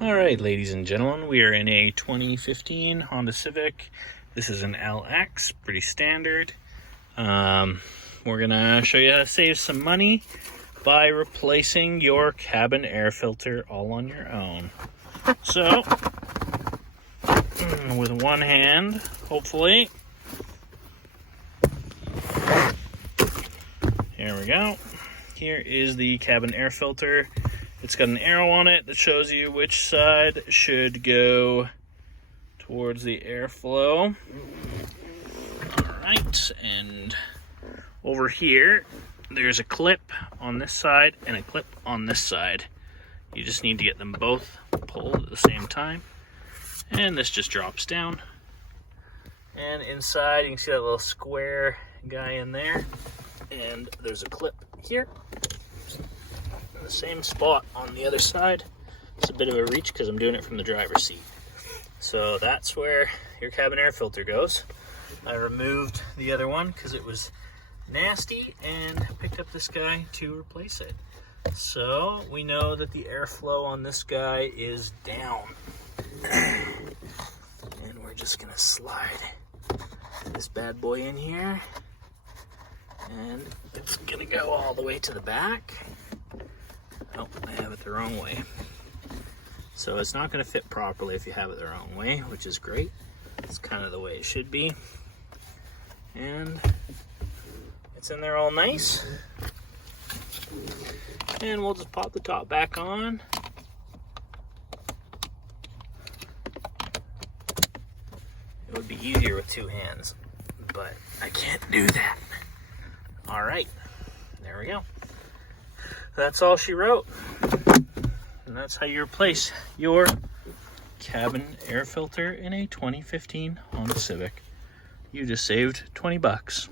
All right, ladies and gentlemen, we are in a 2015 Honda Civic. This is an LX, pretty standard. We're gonna show you how to save some money by replacing your cabin air filter all on your own. So, with one hand, hopefully. Here we go. Here is the cabin air filter. It's got an arrow on it that shows you which side should go towards the airflow. All right, and over here, there's a clip on this side and a clip on this side. You just need to get them both pulled at the same time. And this just drops down. And inside, you can see that little square guy in there. And there's a clip here. In the same spot on the other side. It's a bit of a reach because I'm doing it from the driver's seat. So that's where your cabin air filter goes. I removed the other one because it was nasty and picked up this guy to replace it. So we know that the airflow on this guy is down. And we're just gonna slide this bad boy in here. And it's gonna go all the way to the back. Oh, I have it the wrong way. So it's not gonna fit properly if you have it the wrong way, which is great. It's kind of the way it should be. And it's in there all nice. And we'll just pop the top back on. It would be easier with two hands, but I can't do that. All right, there we go. That's all she wrote. And that's how you replace your cabin air filter in a 2015 Honda Civic. You just saved 20 bucks.